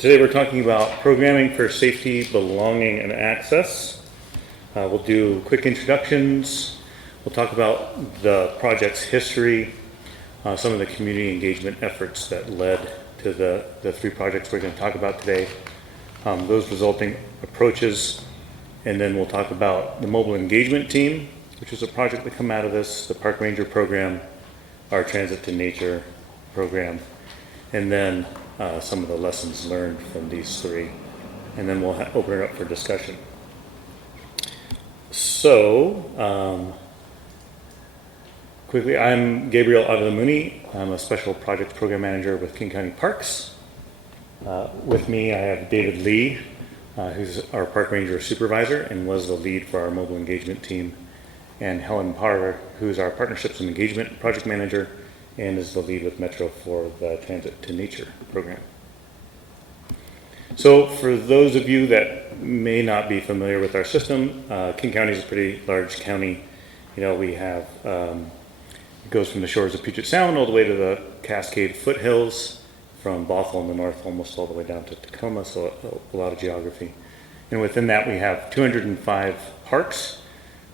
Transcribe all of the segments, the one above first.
Today we're talking about programming for safety, belonging, and access. We'll do quick introductions. We'll talk about the project's history, some of the community engagement efforts that led to the three projects we're going to talk about today, those resulting approaches, and then we'll talk about the mobile engagement team, which is a project that come out of this, the Park Ranger program, our Transit to Nature program, and then some of the lessons learned from these three, and then we'll open it up for discussion. So, quickly, I'm Gabriel Avilamuni. I'm a special projects program manager with King County Parks. With me, I have David Lee, who's our Park Ranger supervisor and was the lead for our mobile engagement team, and Helen Parr, who's our partnerships and engagement project manager and is the lead with Metro for the Transit to Nature program. So for those of you that may not be familiar with our system, King County is a pretty large county. You know, we have, it goes from the shores of Puget Sound all the way to the Cascade foothills, from Bothell in the north almost all the way down to Tacoma, so a lot of geography. And within that we have 205 parks,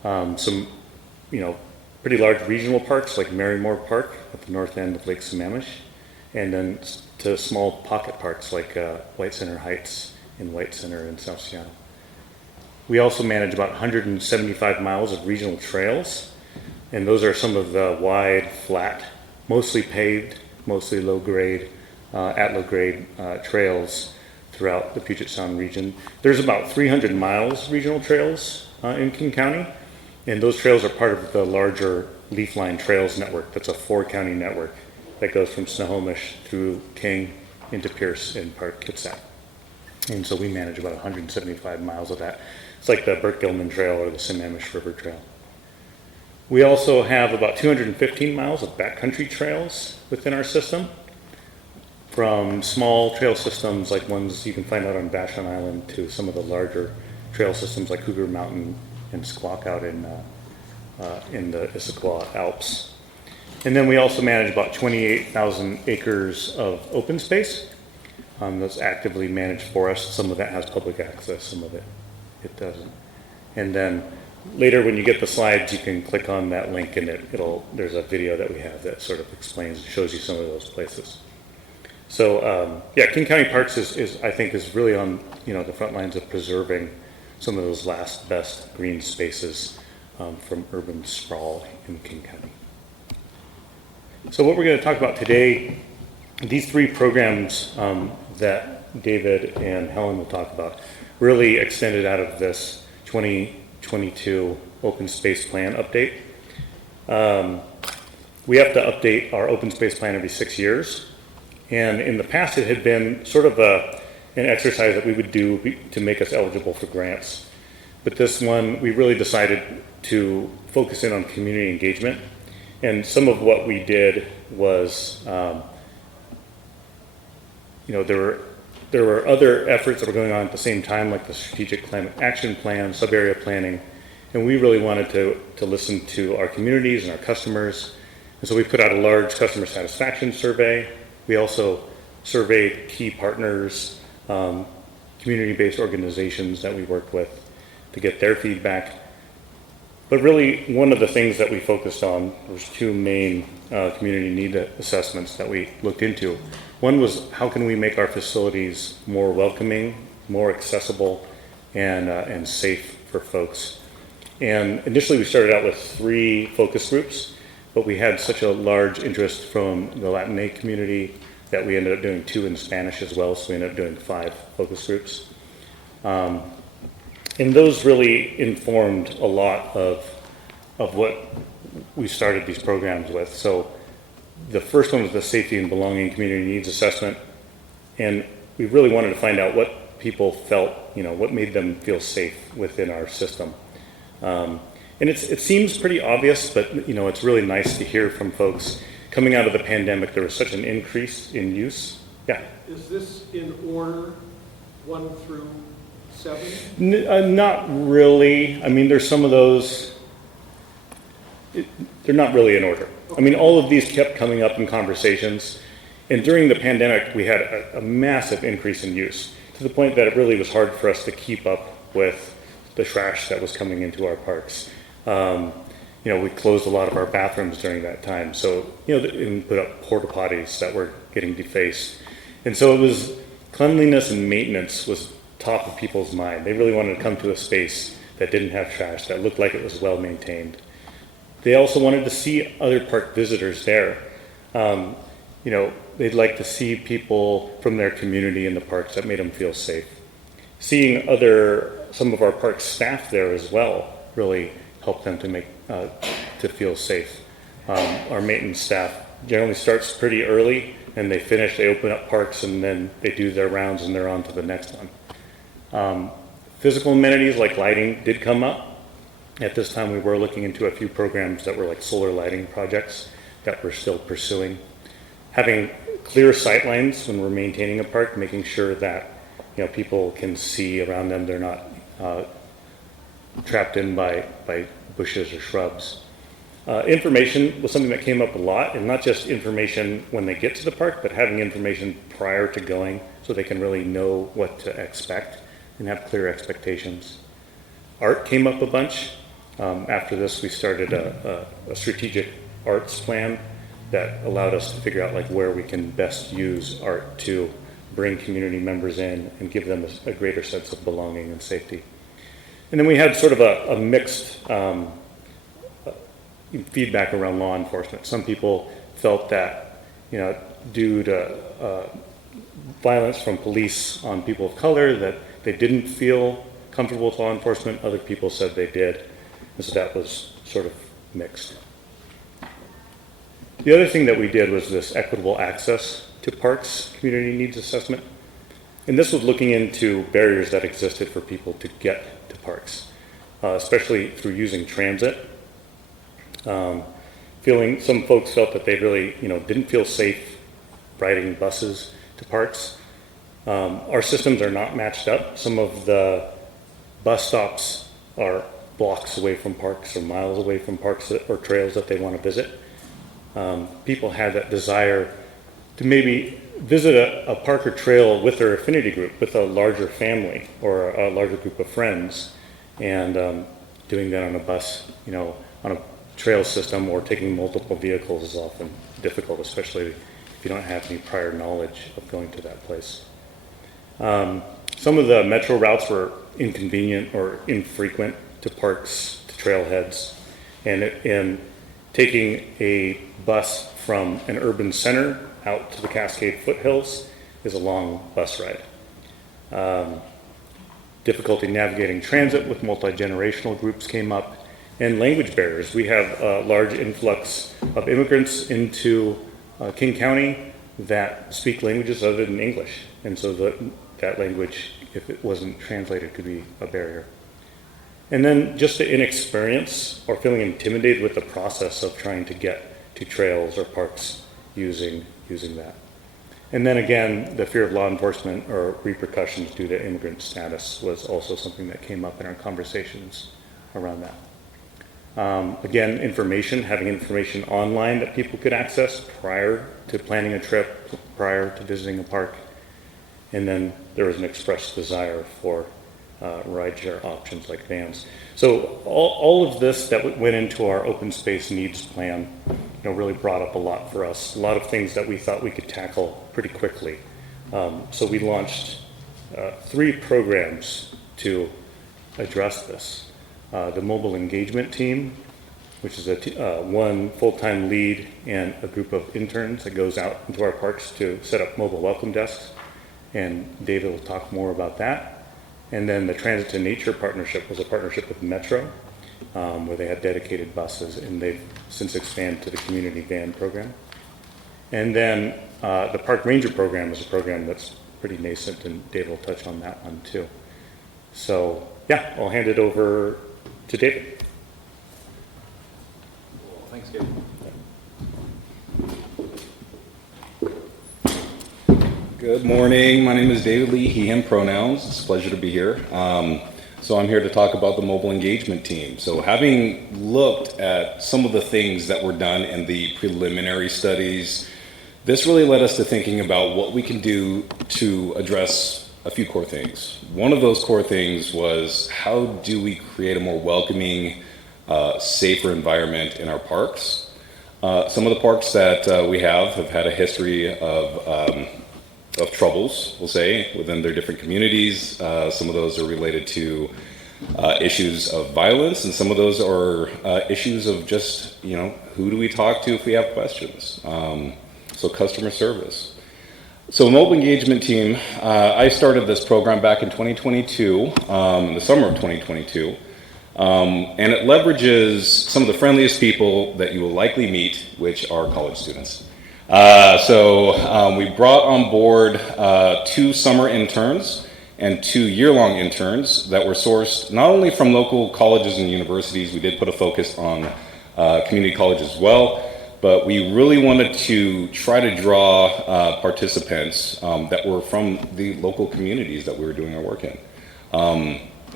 some, pretty large regional parks like Marymore Park at the north end of Lake Sammamish, and then to small pocket parks like White Center Heights and White Center in South Seattle. We also manage about 175 miles of regional trails, and those are some of the wide, flat, mostly paved, mostly low grade trails throughout the Puget Sound region. There's about 300 miles regional trails in King County. And those trails are part of the larger Leafline Trails network. That's a 4-county network that goes from Snohomish through King into Pierce and part of Kitsap. And so we manage about 175 miles of that. It's like the Burt Gilman Trail or the Sammamish River Trail. We also have about 215 miles of backcountry trails within our system, from small trail systems like ones you can find out on Vashon Island to some of the larger trail systems like Cougar Mountain and Squawk out in the Issaquah Alps. And then we also manage about 28,000 acres of open space that's actively managed for us. Some of that has public access, some of it doesn't. And then later when you get the slides, you can click on that link and there's a video that we have that sort of explains and shows you some of those places. So King County Parks is I think is really on the front lines of preserving some of those last best green spaces from urban sprawl in King County. So what we're going to talk about today, these three programs that David and Helen will talk about, really extended out of this 2022 Open Space Plan update. We have to update our Open Space Plan every 6 years. And in the past it had been sort of an exercise that we would do to make us eligible for grants. But this one, we really decided to focus in on community engagement. And some of what we did was, there were other efforts that were going on at the same time, like the Strategic Climate Action Plan, sub-area planning. And we really wanted to listen to our communities and our customers. And so we put out a large customer satisfaction survey. We also surveyed key partners, community-based organizations that we worked with to get their feedback. But really, one of the things that we focused on was two main community need assessments that we looked into. One was, how can we make our facilities more welcoming, more accessible, and safe for folks? And initially, we started out with 3 focus groups, but we had such a large interest from the Latinx community that we ended up doing 2 in Spanish as well, so we ended up doing 5 focus groups. And those really informed a lot of what we started these programs with. So the first one was the Safety and Belonging Community Needs Assessment, and we really wanted to find out what people felt, what made them feel safe within our system. And it seems pretty obvious, but it's really nice to hear from folks. Coming out of the pandemic, there was such an increase in use. Yeah. Is this in order, 1 through 7? Not really. I mean, there's some of those. They're not really in order. Okay. I mean, all of these kept coming up in conversations, And during the pandemic, we had a massive increase in use, to the point that it really was hard for us to keep up with the trash that was coming into our parks. We closed a lot of our bathrooms during that time, so and put up porta potties that were getting defaced, and so it was cleanliness and maintenance was top of people's mind. They really wanted to come to a space that didn't have trash, that looked like it was well maintained. They also wanted to see other park visitors there. They'd like to see people from their community in the parks. That made them feel safe. Seeing some of our park staff there as well really helped them to feel safe. Our maintenance staff generally starts pretty early, and they open up parks, and then they do their rounds, and they're on to the next one. Physical amenities like lighting did come up. At this time, we were looking into a few programs that were like solar lighting projects that we're still pursuing. Having clear sight lines when we're maintaining a park, making sure that people can see around them, they're not trapped in by bushes or shrubs. Information was something that came up a lot, and not just information when they get to the park, but having information prior to going so they can really know what to expect and have clear expectations. Art came up a bunch. After this, we started a strategic arts plan that allowed us to figure out where we can best use art to bring community members in and give them a greater sense of belonging and safety. And then we had sort of a mixed feedback around law enforcement. Some people felt that, due to violence from police on people of color, that they didn't feel comfortable with law enforcement. Other people said they did. And so that was sort of mixed. The other thing that we did was this equitable access to parks community needs assessment. And this was looking into barriers that existed for people to get to parks, especially through using transit. Some folks felt that they really, didn't feel safe riding buses to parks. Our systems are not matched up. Some of the bus stops are blocks away from parks or miles away from parks or trails that they want to visit. People had that desire to maybe visit a park or trail with their affinity group, with a larger family or a larger group of friends, and doing that on a bus, on a trail system or taking multiple vehicles is often difficult, especially if you don't have any prior knowledge of going to that place. Some of the metro routes were inconvenient or infrequent to parks, to trailheads, and taking a bus from an urban center out to the Cascade foothills is a long bus ride. Difficulty navigating transit with multi-generational groups came up, and language barriers. We have a large influx of immigrants into King County that speak languages other than English, and so that language, if it wasn't translated, could be a barrier. And then just the inexperience or feeling intimidated with the process of trying to get to trails or parks using that. And then again, the fear of law enforcement or repercussions due to immigrant status was also something that came up in our conversations around that. Again, having information online that people could access prior to planning a trip, prior to visiting a park. And then there was an expressed desire for rideshare options like vans. So all of this that went into our open space needs plan, really brought up a lot for us. A lot of things that we thought we could tackle pretty quickly. So we launched 3 programs to address this. The mobile engagement team, which is one full-time lead and a group of interns that goes out into our parks to set up mobile welcome desks. And David will talk more about that. And then the Transit to Nature partnership was a partnership with Metro, where they had dedicated buses, and they've since expanded to the community van program. And then the Park Ranger program is a program that's pretty nascent, and David will touch on that one too. So yeah, I'll hand it over to David. Cool. Thanks, Gabe. Good morning. My name is David Lee, he, him pronouns. It's a pleasure to be here. So I'm here to talk about the mobile engagement team. So having looked at some of the things that were done in the preliminary studies, This really led us to thinking about what we can do to address a few core things. One of those core things was, how do we create a more welcoming, safer environment in our parks? Some of the parks that we have had a history of troubles, we'll say, within their different communities. Some of those are related to issues of violence, and some of those are issues of just, who do we talk to if we have questions? So customer service. So mobile engagement team, I started this program back in 2022, in the summer of 2022, and it leverages some of the friendliest people that you will likely meet, which are college students. So we brought on board 2 summer interns and 2 year-long interns that were sourced not only from local colleges and universities. We did put a focus on community colleges as well, but we really wanted to try to draw participants that were from the local communities that we were doing our work in.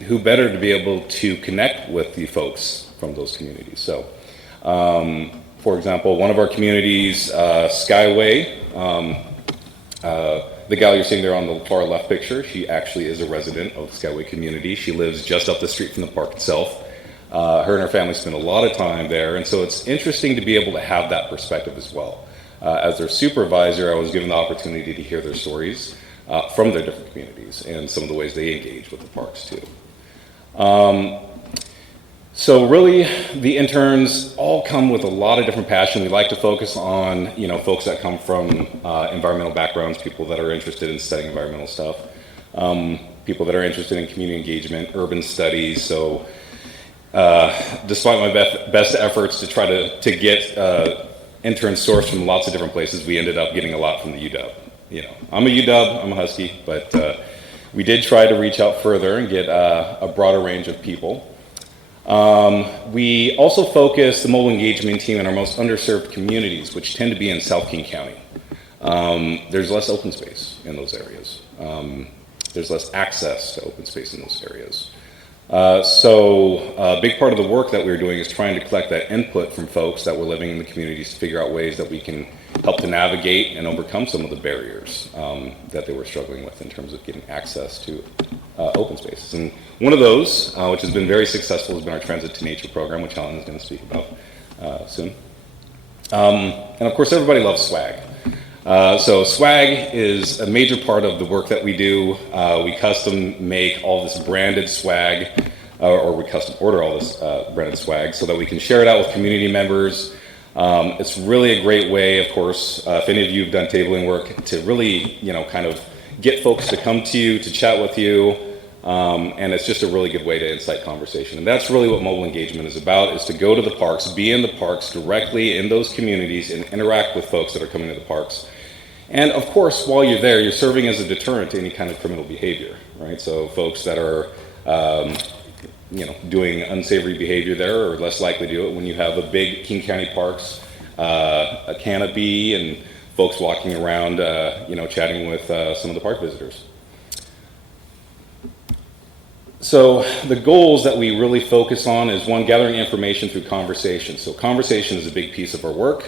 Who better to be able to connect with the folks from those communities? So, for example, one of our communities, Skyway, the gal you're seeing there on the far left picture, she actually is a resident of the Skyway community. She lives just up the street from the park itself. Her and her family spend a lot of time there, and so it's interesting to be able to have that perspective as well. As their supervisor, I was given the opportunity to hear their stories from their different communities and some of the ways they engage with the parks too. So really, the interns all come with a lot of different passion. We like to focus on, folks that come from environmental backgrounds, people that are interested in studying environmental stuff, people that are interested in community engagement, urban studies. So despite my best efforts to try to get interns sourced from lots of different places, we ended up getting a lot from the UW. I'm a UW, I'm a Husky, but we did try to reach out further and get a broader range of people. We also focus the mobile engagement team in our most underserved communities, which tend to be in South King County. There's less open space in those areas. There's less access to open space in those areas. So a big part of the work that we were doing is trying to collect that input from folks that were living in the communities to figure out ways that we can help to navigate and overcome some of the barriers that they were struggling with in terms of getting access to open spaces. And one of those, which has been very successful, has been our Transit to Nature program, which Helen is going to speak about soon. And of course, everybody loves swag. So swag is a major part of the work that we do. We custom make all this branded swag, or we custom order all this branded swag so that we can share it out with community members. It's really a great way, of course, if any of you have done tabling work, to really, kind of get folks to come to you, to chat with you, and it's just a really good way to incite conversation. And that's really what mobile engagement is about, is to go to the parks, be in the parks directly in those communities and interact with folks that are coming to the parks. And of course, while you're there, you're serving as a deterrent to any kind of criminal behavior, right? So folks that are, doing unsavory behavior there are less likely to do it when you have a big King County Parks, a canopy, and folks walking around, chatting with some of the park visitors. So the goals that we really focus on is, one, gathering information through conversation. So conversation is a big piece of our work.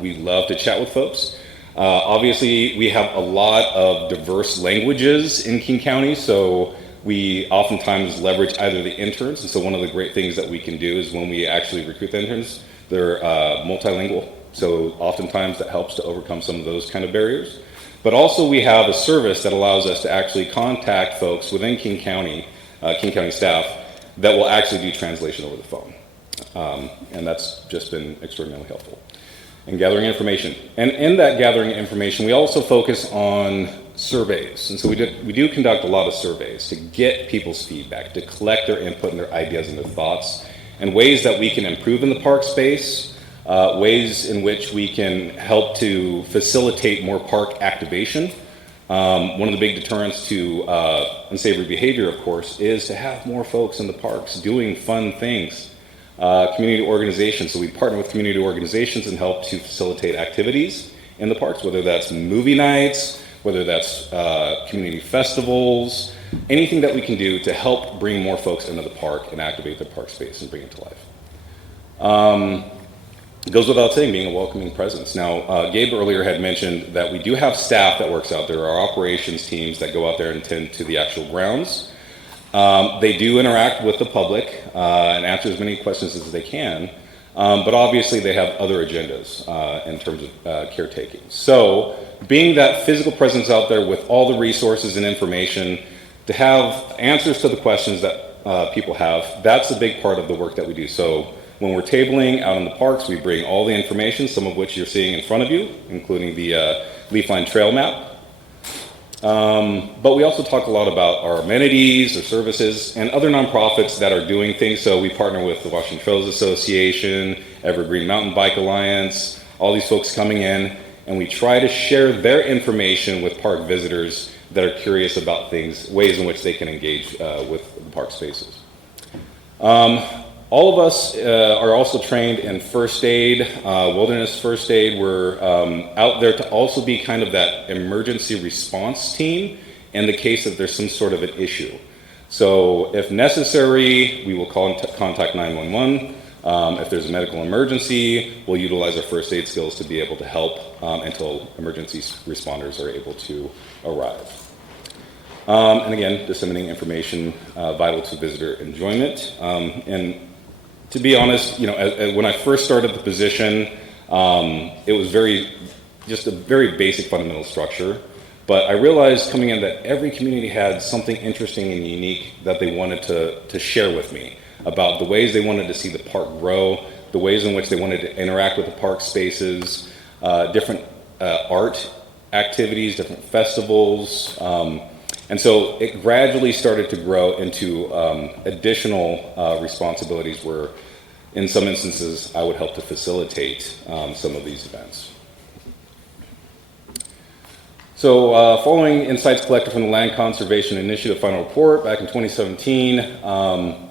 We love to chat with folks. Obviously, we have a lot of diverse languages in King County, so we oftentimes leverage either the interns, and so one of the great things that we can do is when we actually recruit the interns, they're multilingual. So oftentimes that helps to overcome some of those kind of barriers. But also we have a service that allows us to actually contact folks within King County staff that will actually do translation over the phone. And that's just been extraordinarily helpful. And gathering information. And in that gathering information, we also focus on surveys. And so we do conduct a lot of surveys to get people's feedback, to collect their input and their ideas and their thoughts, and ways that we can improve in the park space, ways in which we can help to facilitate more park activation. One of the big deterrents to unsavory behavior, of course, is to have more folks in the parks doing fun things. Community organizations, so we partner with community organizations and help to facilitate activities in the parks, whether that's movie nights, whether that's community festivals, anything that we can do to help bring more folks into the park and activate the park space and bring it to life. it goes without saying, being a welcoming presence. Now, Gabe earlier had mentioned that we do have staff that works out there, our operations teams that go out there and tend to the actual grounds. They do interact with the public and answer as many questions as they can, but obviously they have other agendas in terms of caretaking. So, being that physical presence out there with all the resources and information to have answers to the questions that people have, that's a big part of the work that we do. So, when we're tabling out in the parks, we bring all the information, some of which you're seeing in front of you, including the Leafline Trail Map. But we also talk a lot about our amenities, our services, and other nonprofits that are doing things. So we partner with the Washington Trails Association, Evergreen Mountain Bike Alliance, all these folks coming in, and we try to share their information with park visitors that are curious about things, ways in which they can engage with the park spaces. All of us are also trained in first aid, wilderness first aid. We're out there to also be kind of that emergency response team in the case that there's some sort of an issue. So if necessary, we will contact 911. If there's a medical emergency, we'll utilize our first aid skills to be able to help until emergency responders are able to arrive. And again, disseminating information vital to visitor enjoyment. And to be honest, when I first started the position, it was just a very basic fundamental structure. But I realized coming in that every community had something interesting and unique that they wanted to share with me about the ways they wanted to see the park grow, the ways in which they wanted to interact with the park spaces, different art activities, different festivals. And so it gradually started to grow into additional responsibilities where, in some instances, I would help to facilitate some of these events. So following insights collected from the Land Conservation Initiative final report back in 2017,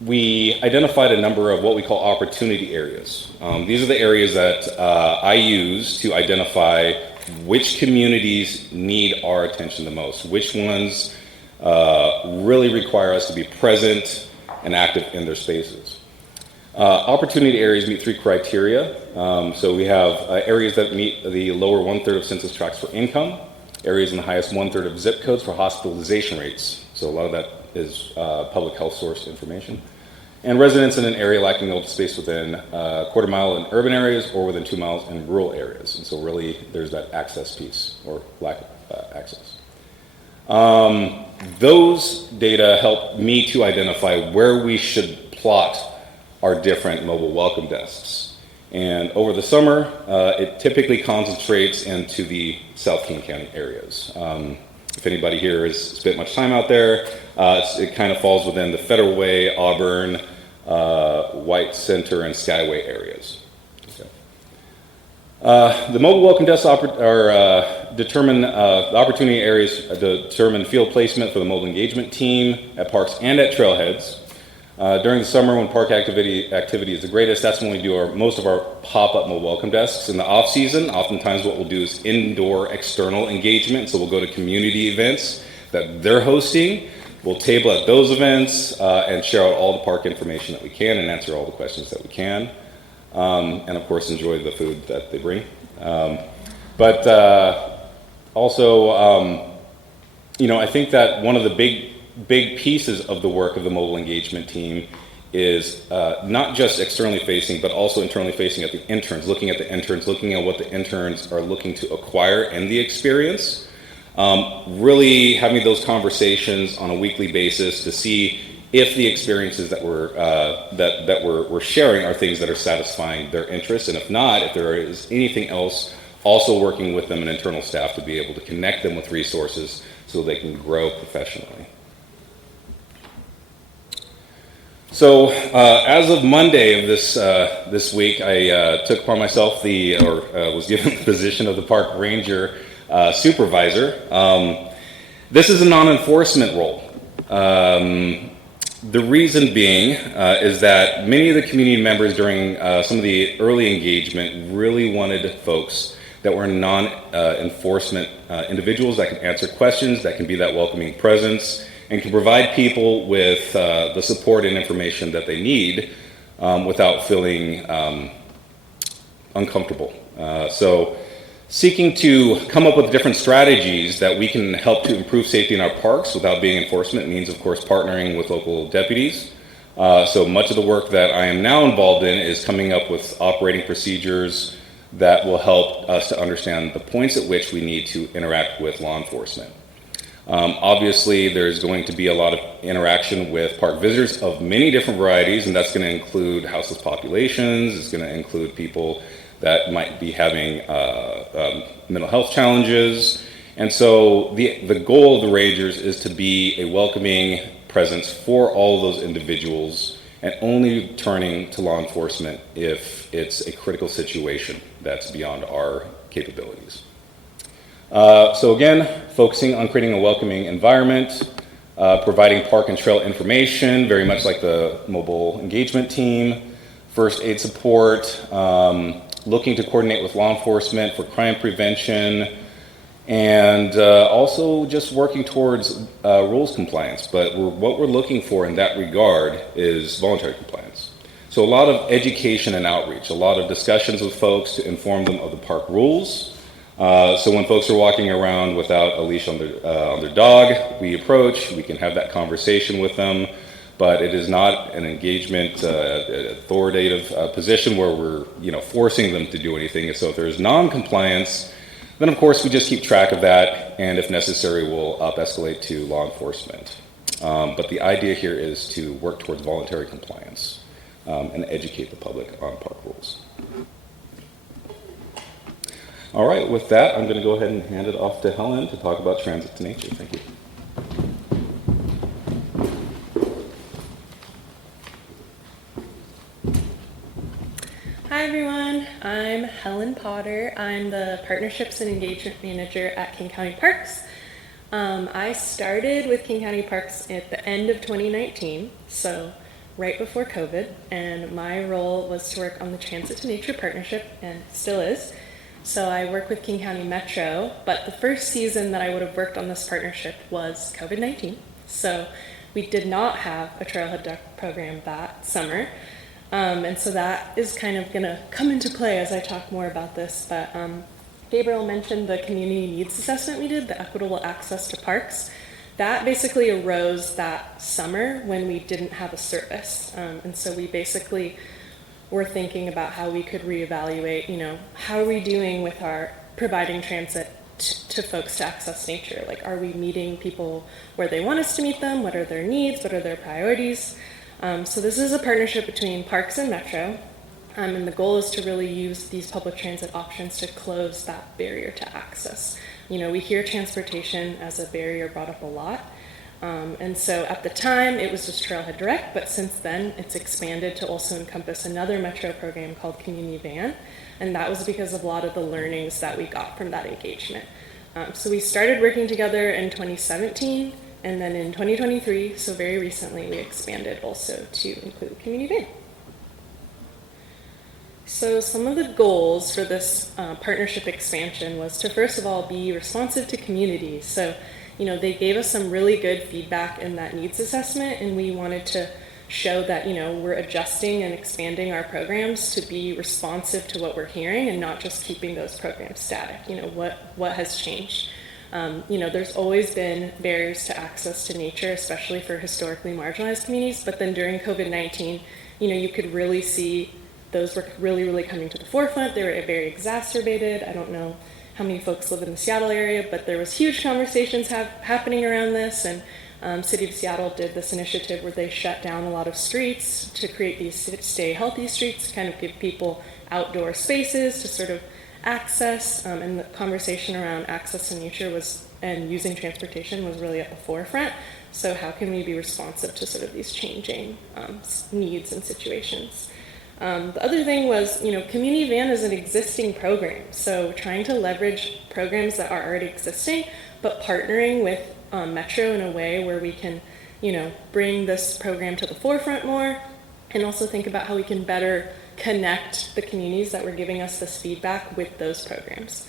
we identified a number of what we call opportunity areas. These are the areas that I use to identify which communities need our attention the most, which ones really require us to be present and active in their spaces. Opportunity areas meet three criteria. So we have areas that meet the lower 1/3 of census tracts for income, areas in the highest 1/3 of zip codes for hospitalization rates. So a lot of that is public health source information. And residents in an area lacking open space within a quarter mile in urban areas or within 2 miles in rural areas. And so really there's that access piece or lack of access. Those data help me to identify where we should plot our different mobile welcome desks. And over the summer, it typically concentrates into the South King County areas. If anybody here has spent much time out there, it kind of falls within the Federal Way, Auburn, White Center, and Skyway areas. Okay. The mobile welcome desks determine the opportunity areas, determine field placement for the mobile engagement team at parks and at trailheads. During the summer, when park activity is the greatest, that's when we do most of our pop-up mobile welcome desks. In the off-season, oftentimes what we'll do is indoor external engagement. So we'll go to community events that they're hosting. We'll table at those events and share out all the park information that we can and answer all the questions that we can. And of course, enjoy the food that they bring. But also, I think that one of the big pieces of the work of the mobile engagement team is not just externally facing, but also internally facing at the interns, looking at what the interns are looking to acquire in the experience. Really having those conversations on a weekly basis to see if the experiences that we're sharing are things that are satisfying their interests, and if not, if there is anything else, also working with them and internal staff to be able to connect them with resources so they can grow professionally. So as of Monday of this week, I took upon myself was given the position of the park ranger supervisor. This is a non-enforcement role. The reason being is that many of the community members during some of the early engagement really wanted folks that were non-enforcement individuals that can answer questions, that can be that welcoming presence, and can provide people with the support and information that they need without feeling uncomfortable. So seeking to come up with different strategies that we can help to improve safety in our parks without being enforcement means, of course, partnering with local deputies. So much of the work that I am now involved in is coming up with operating procedures that will help us to understand the points at which we need to interact with law enforcement. Obviously, there's going to be a lot of interaction with park visitors of many different varieties, and that's going to include houseless populations. It's going to include people that might be having mental health challenges. And so the goal of the Rangers is to be a welcoming presence for all of those individuals and only turning to law enforcement if it's a critical situation that's beyond our capabilities. So again, focusing on creating a welcoming environment, providing park and trail information, very much like the mobile engagement team, first aid support, looking to coordinate with law enforcement for crime prevention, and also just working towards rules compliance. But what we're looking for in that regard is voluntary compliance. So a lot of education and outreach, a lot of discussions with folks to inform them of the park rules. So when folks are walking around without a leash on their dog, we approach, we can have that conversation with them, but it is not an engagement, authoritative position where we're forcing them to do anything. So if there's non-compliance, then of course we just keep track of that, and if necessary, we'll up-escalate to law enforcement. But the idea here is to work towards voluntary compliance and educate the public on park rules. All right, with that, I'm going to go ahead and hand it off to Helen to talk about transit to nature. Thank you. Hi everyone, I'm Helen Potter. I'm the Partnerships and Engagement Manager at King County Parks. I started with King County Parks at the end of 2019, so right before COVID, and my role was to work on the Transit to Nature Partnership, and still is. So I work with King County Metro, but the first season that I would have worked on this partnership was COVID-19. So we did not have a trailhead duck program that summer. And so that is kind of going to come into play as I talk more about this. But Gabriel mentioned the community needs assessment we did, the equitable access to parks. That basically arose that summer when we didn't have a service. And so we basically were thinking about how we could reevaluate, how are we doing with our providing transit to folks to access nature? Like, are we meeting people where they want us to meet them? What are their needs? What are their priorities? So this is a partnership between Parks and Metro, and the goal is to really use these public transit options to close that barrier to access. We hear transportation as a barrier brought up a lot, and so at the time it was just Trailhead Direct, but since then it's expanded to also encompass another Metro program called Community Van, and that was because of a lot of the learnings that we got from that engagement. So we started working together in 2017. And then in 2023, so very recently, we expanded also to include Community Van. So some of the goals for this partnership expansion was to, first of all, be responsive to communities. So, they gave us some really good feedback in that needs assessment, and we wanted to show that, we're adjusting and expanding our programs to be responsive to what we're hearing and not just keeping those programs static. What has changed? There's always been barriers to access to nature, especially for historically marginalized communities, but then during COVID-19, you could really see those were really, really coming to the forefront. They were very exacerbated. I don't know how many folks live in the Seattle area, but there was huge conversations happening around this, and City of Seattle did this initiative where they shut down a lot of streets to create these stay healthy streets, to kind of give people outdoor spaces to sort of access, and the conversation around access to nature and using transportation was really at the forefront. So how can we be responsive to sort of these changing needs and situations? The other thing was, Community Van is an existing program, so trying to leverage programs that are already existing, but partnering with Metro in a way where we can, bring this program to the forefront more, and also think about how we can better connect the communities that were giving us this feedback with those programs.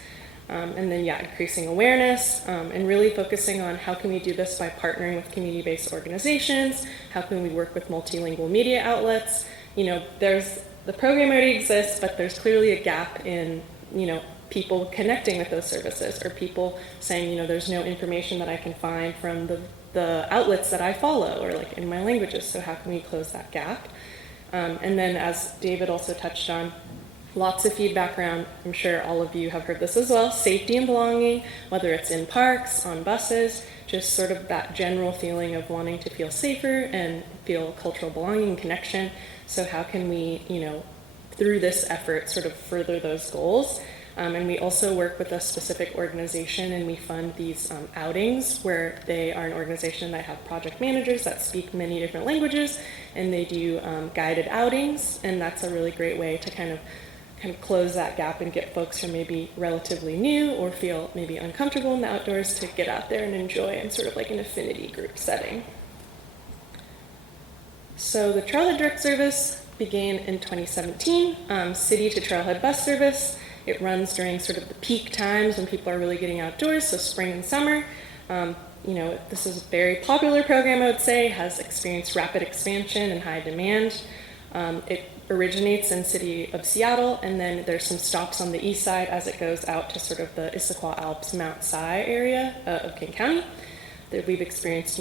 And then, increasing awareness and really focusing on how can we do this by partnering with community-based organizations, how can we work with multilingual media outlets. There's the program already exists, but there's clearly a gap in, people connecting with those services, or people saying, there's no information that I can find from the outlets that I follow, or like in my languages. So how can we close that gap? And then, as David also touched on, lots of feedback around, I'm sure all of you have heard this as well, safety and belonging, whether it's in parks, on buses, just sort of that general feeling of wanting to feel safer and feel cultural belonging and connection. So how can we, through this effort, sort of further those goals? And we also work with a specific organization, and we fund these outings where they are an organization that have project managers that speak many different languages, and they do guided outings, and that's a really great way to kind of close that gap and get folks who are maybe relatively new or feel maybe uncomfortable in the outdoors to get out there and enjoy in sort of like an affinity group setting. So the Trailhead Direct service began in 2017, city to trailhead bus service. It runs during sort of the peak times when people are really getting outdoors, so spring and summer. This is a very popular program, I would say, has experienced rapid expansion and high demand. It originates in city of Seattle, and then there's some stops on the east side as it goes out to sort of the Issaquah Alps, Mount Si area of King County. That we've experienced,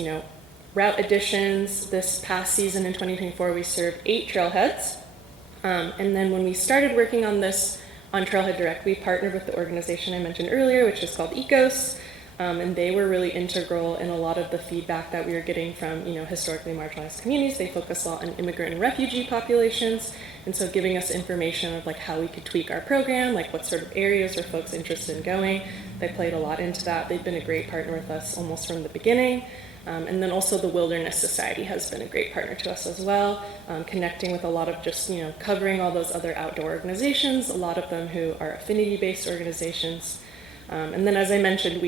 route additions. This past season in 2024, we served 8 trailheads. And then when we started working on this on Trailhead Direct, we partnered with the organization I mentioned earlier, which is called ECOS, and they were really integral in a lot of the feedback that we were getting from, historically marginalized communities. They focus a lot on immigrant and refugee populations, and so giving us information of like how we could tweak our program, like what sort of areas are folks interested in going. They played a lot into that. They've been a great partner with us almost from the beginning. And then also the Wilderness Society has been a great partner to us as well, connecting with a lot of just, covering all those other outdoor organizations, a lot of them who are affinity-based organizations. And then, as I mentioned,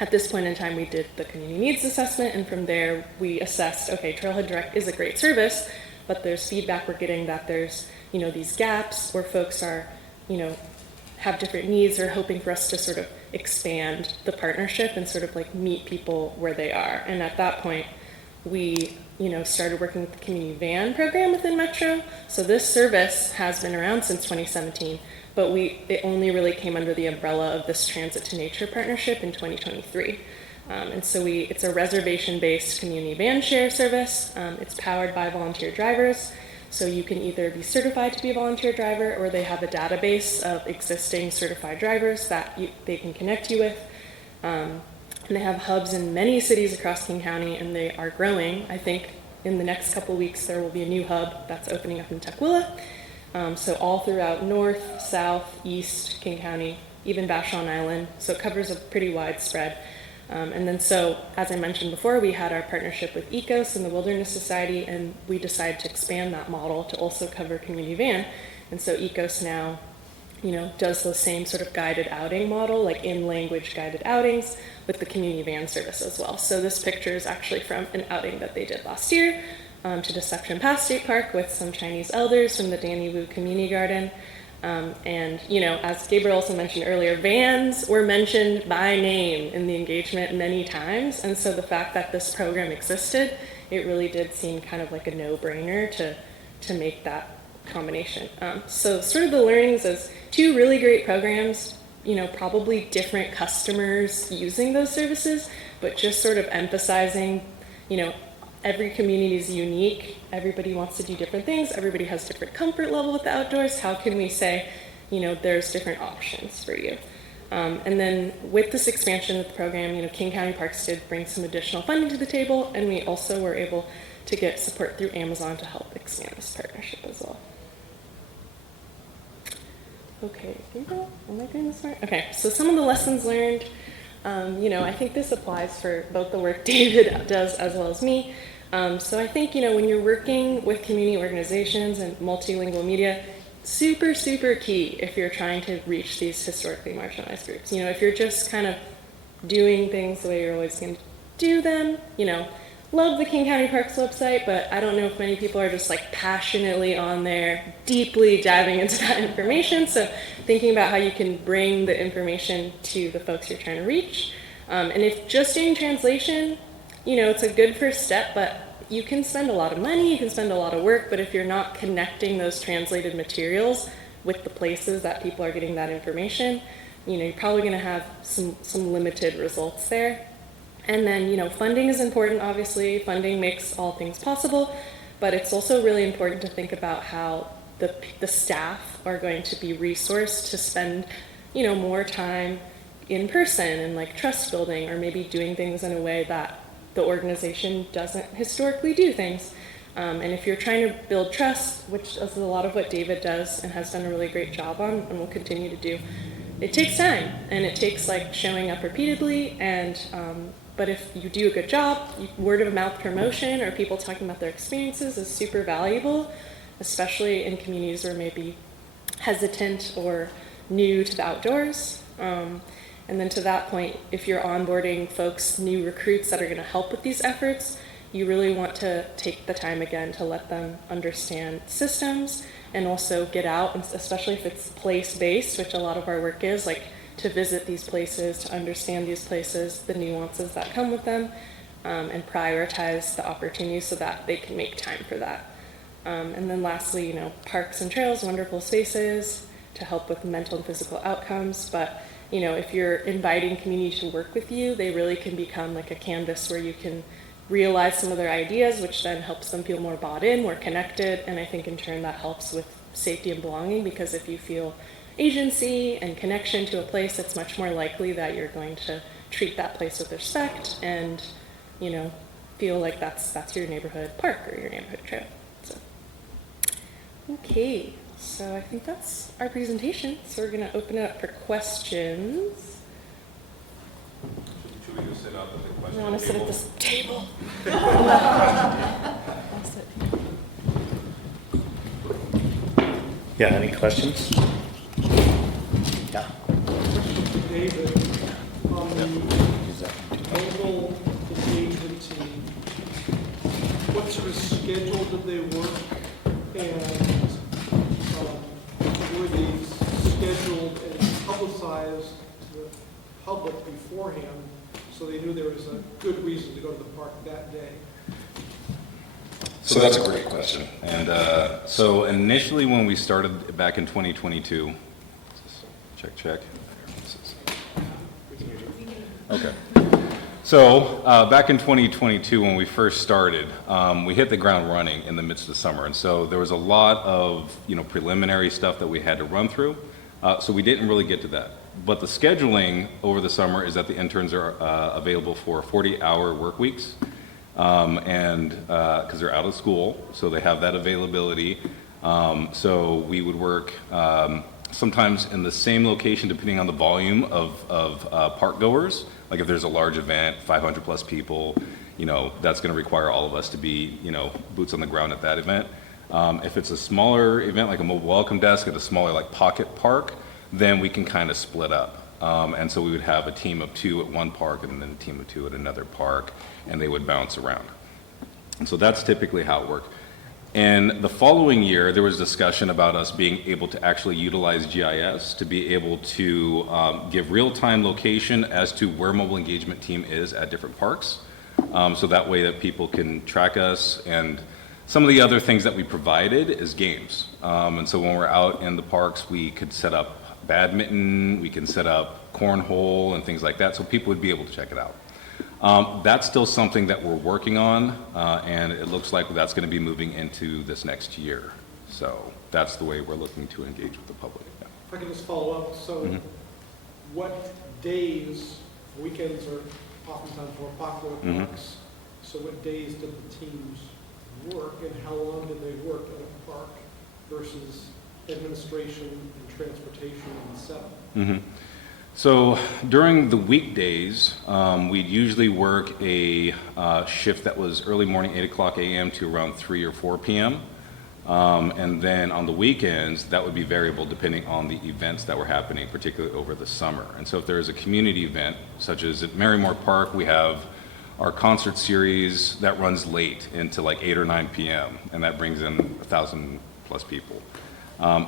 at this point in time, we did the community needs assessment, and from there we assessed, okay, Trailhead Direct is a great service, but there's feedback we're getting that there's, these gaps where folks are, have different needs or hoping for us to sort of expand the partnership and sort of like meet people where they are. And at that point, we, started working with the community van program within Metro. So this service has been around since 2017, but it only really came under the umbrella of this Transit to Nature partnership in 2023. And so it's a reservation-based community van share service. It's powered by volunteer drivers. So you can either be certified to be a volunteer driver, or they have a database of existing certified drivers that they can connect you with. And they have hubs in many cities across King County, and they are growing. I think in the next couple weeks there will be a new hub that's opening up in Tukwila. So all throughout North, South, East King County, even Vashon Island. So it covers a pretty wide spread. And then so, as I mentioned before, we had our partnership with ECOS and the Wilderness Society, and we decided to expand that model to also cover community van. And so ECOS now, does the same sort of guided outing model, like in-language guided outings with the community van service as well. So this picture is actually from an outing that they did last year to Deception Pass State Park with some Chinese elders from the Danny Wu Community Garden. And, as Gabriel also mentioned earlier, vans were mentioned by name in the engagement many times. And so the fact that this program existed, it really did seem kind of like a no-brainer to make that combination. So sort of the learnings is 2 really great programs, probably different customers using those services, but just sort of emphasizing, every community is unique. Everybody wants to do different things. Everybody has different comfort level with the outdoors. How can we say, there's different options for you? And then with this expansion of the program, King County Parks did bring some additional funding to the table, and we also were able to get support through Amazon to help expand this partnership as well. Okay, am I doing this right? Okay, so some of the lessons learned. I think this applies for both the work David does as well as me. So I think, when you're working with community organizations and multilingual media, super, super key if you're trying to reach these historically marginalized groups. If you're just kind of doing things the way you're always going to do them, love the King County Parks website, but I don't know if many people are just like passionately on there, deeply diving into that information. So thinking about how you can bring the information to the folks you're trying to reach. And if just doing translation, it's a good first step, but you can spend a lot of money, you can spend a lot of work, but if you're not connecting those translated materials with the places that people are getting that information, you're probably going to have some limited results there. And then, funding is important, obviously. Funding makes all things possible, but it's also really important to think about how the staff are going to be resourced to spend, more time in person and like trust building, or maybe doing things in a way that the organization doesn't historically do things. And if you're trying to build trust, which is a lot of what David does and has done a really great job on and will continue to do, it takes time, and it takes like showing up repeatedly. And but if you do a good job, word of mouth promotion or people talking about their experiences is super valuable, especially in communities who are maybe hesitant or new to the outdoors. And then to that point, if you're onboarding folks, new recruits that are going to help with these efforts, you really want to take the time again to let them understand systems and also get out, and especially if it's place-based, which a lot of our work is, like to visit these places, to understand these places, the nuances that come with them, and prioritize the opportunities so that they can make time for that. And then lastly, parks and trails, wonderful spaces to help with mental and physical outcomes. But, if you're inviting community to work with you, they really can become like a canvas where you can realize some of their ideas, which then helps them feel more bought in, more connected. And I think in turn that helps with safety and belonging, because if you feel agency and connection to a place, it's much more likely that you're going to treat that place with respect and, feel like that's your neighborhood park or your neighborhood trail. So, okay, so I think that's our presentation. So we're going to open it up for questions. Should we just sit up at the question? I want to sit at this table. I'll sit here. Yeah, any questions? Yeah. David, on the mobile engagement team, what sort of schedule did they work, and were these scheduled and publicized to the public beforehand so they knew there was a good reason to go to the park that day? So that's a great question. And so initially when we started back in 2022, check. Okay. So back in 2022 when we first started, we hit the ground running in the midst of the summer. And so there was a lot of preliminary stuff that we had to run through. So we didn't really get to that. But the scheduling over the summer is that the interns are available for 40-hour work weeks. And because they're out of school, so they have that availability. So we would work sometimes in the same location depending on the volume of park goers. Like if there's a large event, 500 plus people, that's going to require all of us to be, boots on the ground at that event. If it's a smaller event, like a mobile welcome desk at a smaller like pocket park, then we can kind of split up. And so we would have a team of 2 at one park and then a team of 2 at another park, and they would bounce around. And so that's typically how it worked. And the following year, there was discussion about us being able to actually utilize GIS to be able to give real-time location as to where mobile engagement team is at different parks. So that way that people can track us. And some of the other things that we provided is games. And so when we're out in the parks, we could set up badminton, we can set up cornhole and things like that, so people would be able to check it out. That's still something that we're working on, and it looks like that's going to be moving into this next year. So that's the way we're looking to engage with the public. Yeah. If I can just follow up, so what days, weekends are oftentimes more popular at parks, so what days did the teams work, and how long did they work at a park versus administration and transportation and setup? So during the weekdays, we'd usually work a shift that was early morning, 8 o'clock a.m. to around 3 or 4 p.m. And then on the weekends, that would be variable depending on the events that were happening, particularly over the summer. And so if there is a community event, such as at Marymore Park, we have our concert series that runs late into like 8 or 9 p.m. and that brings in 1,000 plus people.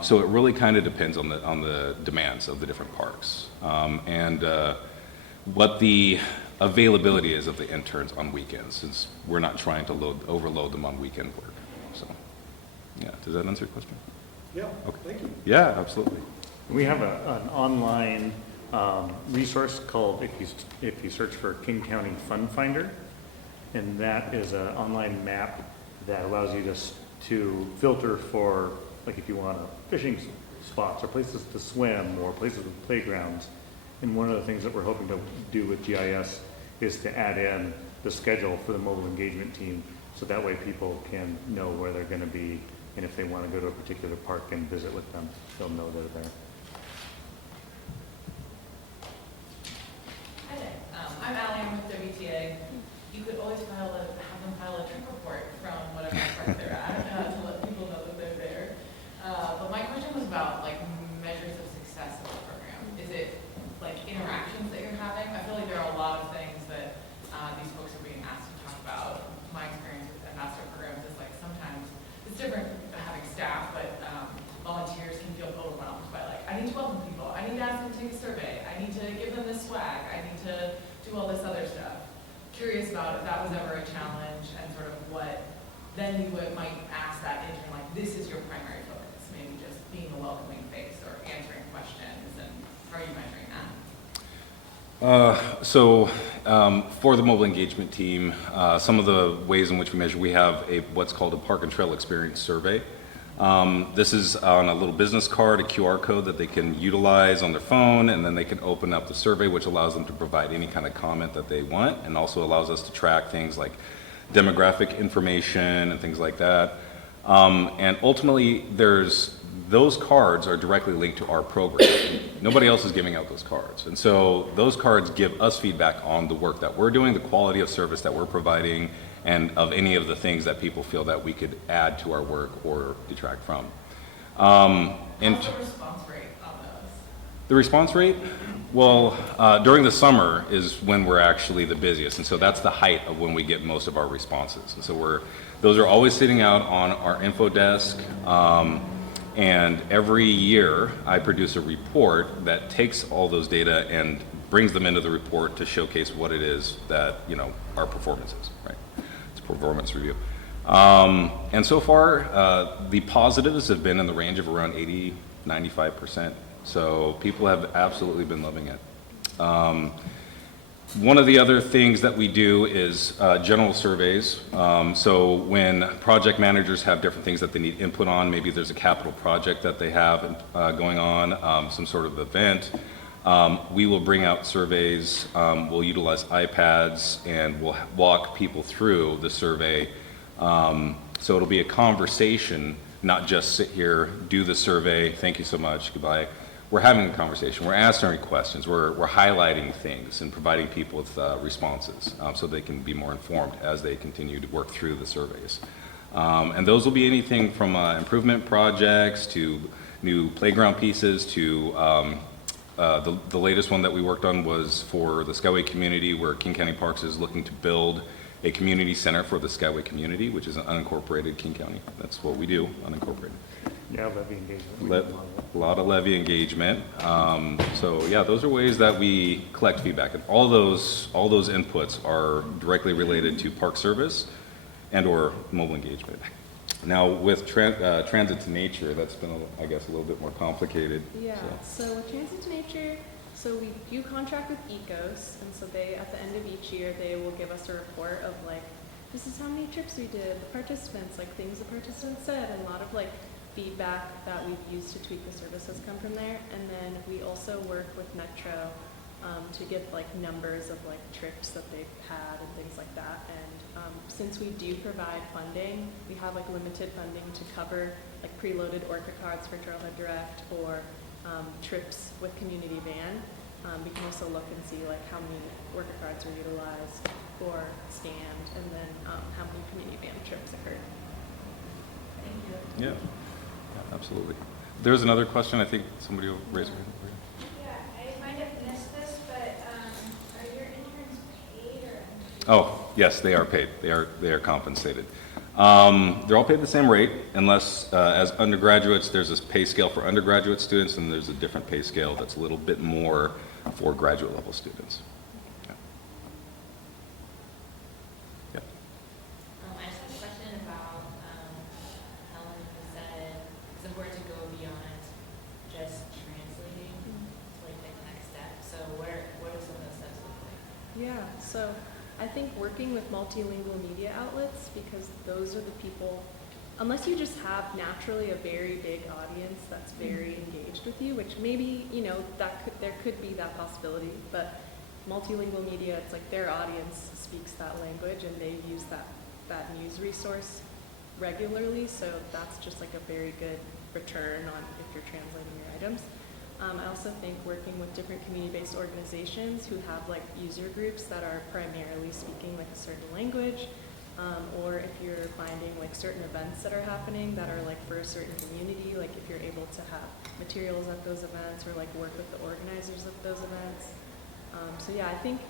So it really kind of depends on the demands of the different parks. And what the availability is of the interns on weekends, since we're not trying to overload them on weekend work. So, yeah, does that answer your question? Yeah, Okay. thank you. Yeah, absolutely. We have an online resource called, if you search for King County Fund Finder, and that is an online map that allows you to filter for, like if you want fishing spots or places to swim or places with playgrounds. And one of the things that we're hoping to do with GIS is to add in the schedule for the mobile engagement team, so that way people can know where they're going to be, and if they want to go to a particular park and visit with them, they'll know they're there. Hi there. I'm Allie. I'm with WTA. You could always have them file a trip report from whatever park they're at to let people know that they're there. But my question was about like measures of success of the program. Is it like interactions that you're having? I feel like there are a lot of things that these folks are being asked to talk about. My experience with ambassador programs is like sometimes it's different having staff, but volunteers can feel overwhelmed by like, I need to welcome people, I need to ask them to take a survey, I need to give them this swag, I need to do all this other stuff. Curious about if that was ever a challenge and sort of what then you might ask that intern, like, this is your primary focus, maybe just being a welcoming face or answering questions, and how are you measuring that? For the mobile engagement team, some of the ways in which we measure, we have what's called a Park and Trail Experience Survey. This is on a little business card, a QR code that they can utilize on their phone, and then they can open up the survey, which allows them to provide any kind of comment that they want, and also allows us to track things like demographic information and things like that. And ultimately, those cards are directly linked to our program. Nobody else is giving out those cards. And so those cards give us feedback on the work that we're doing, the quality of service that we're providing, and of any of the things that people feel that we could add to our work or detract from. What's the response rate on those? The response rate? Well, during the summer is when we're actually the busiest, and so that's the height of when we get most of our responses. And so those are always sitting out on our info desk, and every year I produce a report that takes all those data and brings them into the report to showcase what it is that, our performance is, right? It's a performance review. And so far, the positives have been in the range of around 80–95%. So people have absolutely been loving it. One of the other things that we do is general surveys. So when project managers have different things that they need input on, maybe there's a capital project that they have going on, some sort of event, we will bring out surveys, we'll utilize iPads, and we'll walk people through the survey. So it'll be a conversation, not just sit here, do the survey, thank you so much, goodbye. We're having a conversation, we're answering questions, we're highlighting things and providing people with responses so they can be more informed as they continue to work through the surveys. And those will be anything from improvement projects to new playground pieces to the latest one that we worked on was for the Skyway community, where King County Parks is looking to build a community center for the Skyway community, which is an unincorporated King County. That's what we do, unincorporated. Yeah, levy engagement. A lot of levy engagement. So yeah, those are ways that we collect feedback, and all those inputs are directly related to park service and or mobile engagement. Now with transit to nature, that's been, I guess, a little bit more complicated. Yeah, so with Transit to Nature, so we do contract with ECOS, and so they, at the end of each year, they will give us a report of like, this is how many trips we did, the participants, like things the participants said, and a lot of like feedback that we've used to tweak the services come from there. And then we also work with Metro to get like numbers of like trips that they've had and things like that. And since we do provide funding, we have like limited funding to cover like preloaded Orca cards for Trailhead Direct or trips with Community Van. We can also look and see like how many Orca cards were utilized or scanned, and then how many Community Van trips occurred. Thank you. Yeah, absolutely. There's another question. I think somebody will raise their hand. Yeah, I might have missed this, but are your interns paid or unpaid? Oh, yes, they are paid. They are compensated. They're all paid the same rate, unless as undergraduates, there's this pay scale for undergraduate students, and there's a different pay scale that's a little bit more for graduate level students. Yeah. so I think working with multilingual media outlets, because those are the people, unless you just have naturally a very big audience that's very engaged with you, which maybe, you know, there could be that possibility, but multilingual media, it's like their audience speaks that language and they use that news resource regularly, so that's just like a very good return on if you're translating your items. I also think working with different community-based organizations who have like user groups that are primarily speaking like a certain language, or if you're finding like certain events that are happening that are like for a certain community, like if you're able to have materials at those events or like work with the organizers of those events. So yeah, I think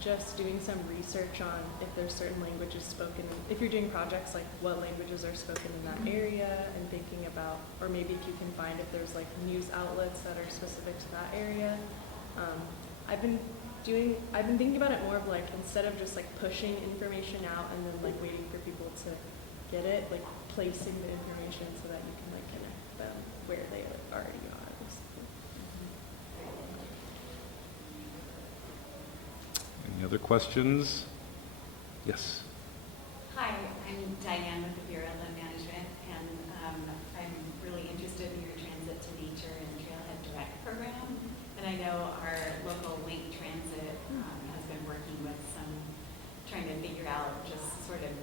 just doing some research on if there's certain languages spoken, if you're doing projects like what languages are spoken in that area, and thinking about, or maybe if you can find if there's like news outlets that are specific to that area. I've been thinking about it more of like, instead of just like pushing information out and then like waiting for people to get it, like placing the information so that you can like connect them where they already are. Any other questions? Yes. Hi, I'm Diane with the Bureau of Land Management, and I'm really interested in your Transit to Nature and Trailhead Direct program. And I know our local Link Transit has been working with trying to figure out just sort of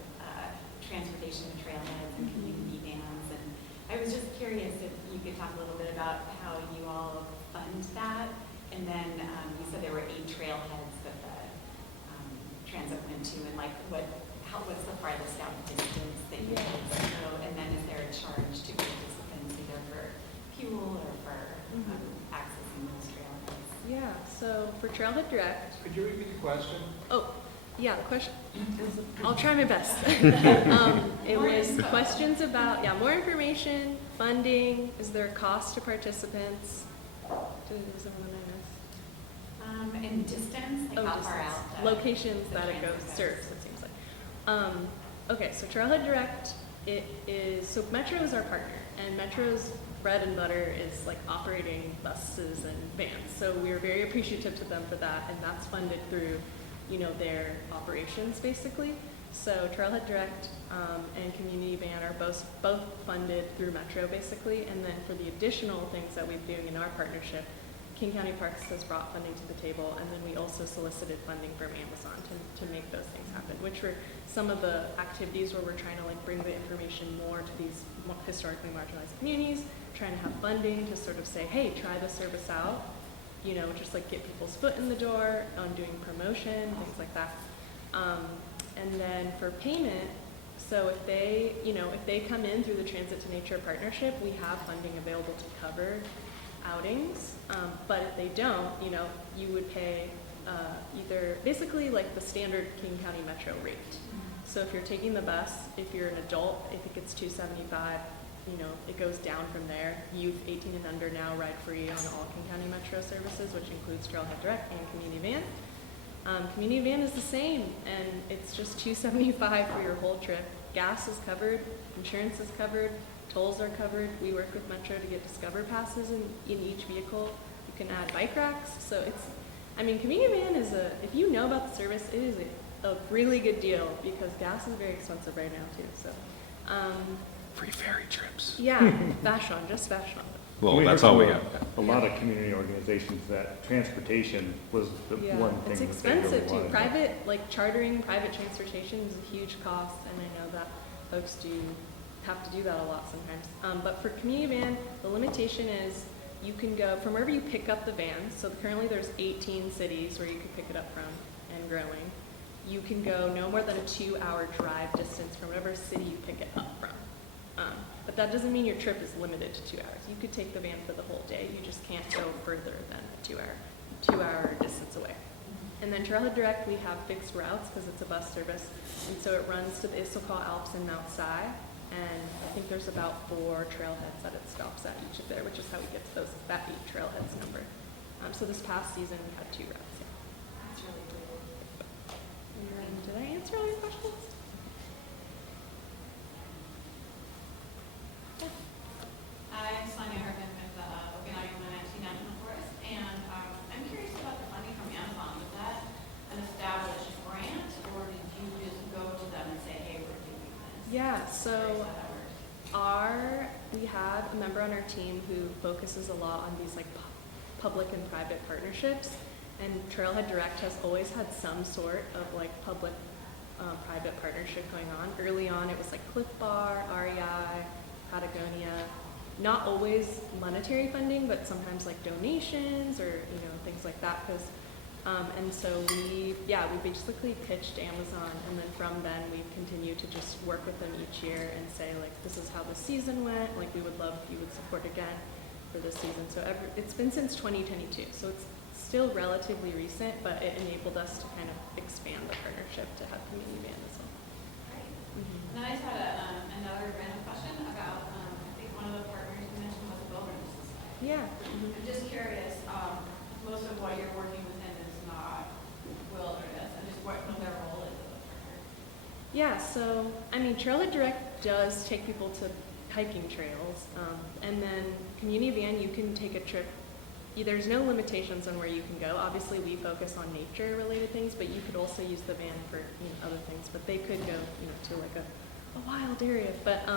transportation to trailheads and community vans. And I was just curious if you could talk a little bit about how you all fund that. And then you said there were 8 trailheads that the transit went to, and like what's the farthest out distance that you guys go, and then is there a charge to participants either for fuel or for accessing those trailheads? Yeah, so for Trailhead Direct, Could you repeat the question? oh, yeah, the question, I'll try my best. It was questions about, more information, funding, is there a cost to participants? Is there one I missed? And distance, like how far distance. out? Locations the that it transit goes, serves, it seems like. Okay, so Trailhead Direct, it is, so Metro is our partner, and Metro's bread and butter is like operating buses and vans. So we're very appreciative to them for that, and that's funded through, you know, their operations basically. So Trailhead Direct and Community Van are both funded through Metro basically, and then for the additional things that we're doing in our partnership, King County Parks has brought funding to the table, and then we also solicited funding from Amazon to make those things happen, which were some of the activities where we're trying to like bring the information more to these historically marginalized communities, trying to have funding to sort of say, hey, try the service out, you know, just like get people's foot in the door on doing promotion, things like that. And then for payment, so if they come in through the Transit to Nature partnership, we have funding available to cover outings, but if they don't, you know, you would pay either basically like the standard King County Metro rate. So if you're taking the bus, if you're an adult, I think it's $275. You know, it goes down from there. Youth 18 and under now ride free on all King County Metro services, which includes Trailhead Direct and Community Van. Community Van is the same, and it's just $275 for your whole trip. Gas is covered, insurance is covered, tolls are covered. We work with Metro to get Discover passes in each vehicle. You can add bike racks. So Community Van is if you know about the service, it is a really good deal because gas is very expensive right now too. So, Free ferry trips. yeah, Vashon, just Vashon. Well, We that's heard all we from got. A lot of community organizations that transportation was the Yeah, one thing it's that they expensive really too. wanted. Private, like chartering private transportation is a huge cost, and I know that folks do have to do that a lot sometimes. But for Community Van, the limitation is you can go from wherever you pick up the van. So currently there's 18 cities where you can pick it up from and growing. You can go no more than a 2-hour drive distance from whatever city you pick it up from. But that doesn't mean your trip is limited to 2 hours. You could take the van for the whole day. You just can't go further than a 2-hour distance away. And then Trailhead Direct, we have fixed routes because it's a bus service. And so it runs to the Issaquah Alps and Mount Si. And I think there's about 4 trailheads that it stops at each of there, which is how we get to that 8 trailheads number. So this past season we had 2 routes. Yeah. That's really cool. And did I answer all your questions? I'm Sonia Hartman with the Okanagan Wenatchee National Forest, and I'm curious about the funding from Amazon. Was that an established Yeah, so we have a member on our team who focuses a lot on these like public and private partnerships, and Trailhead Direct has always had some sort of like public private partnership going on. Early on it was like Cliff Bar, REI, Patagonia, not always monetary funding, but sometimes like donations or things like that. Because and so we basically pitched Amazon, and then from then we've continued to just work with them each year and say like, this is how the season went. Like, we would love if you would support again for this season. So it's been since 2022, so it's still relatively recent, but it enabled us to kind of expand the partnership to have community band as well. Great. And then I just had another random question about, I think one of the partners you mentioned was the Wilderness Society. Yeah. I'm just curious, most of what you're working within is not wilderness, and just what their role is as a partner. Yeah, so I mean, Trailhead Direct does take people to hiking trails, and then Community Van, you can take a trip. There's no limitations on where you can go. Obviously, we focus on nature-related things, but you could also use the van for other things. But they could go to like a wild area. But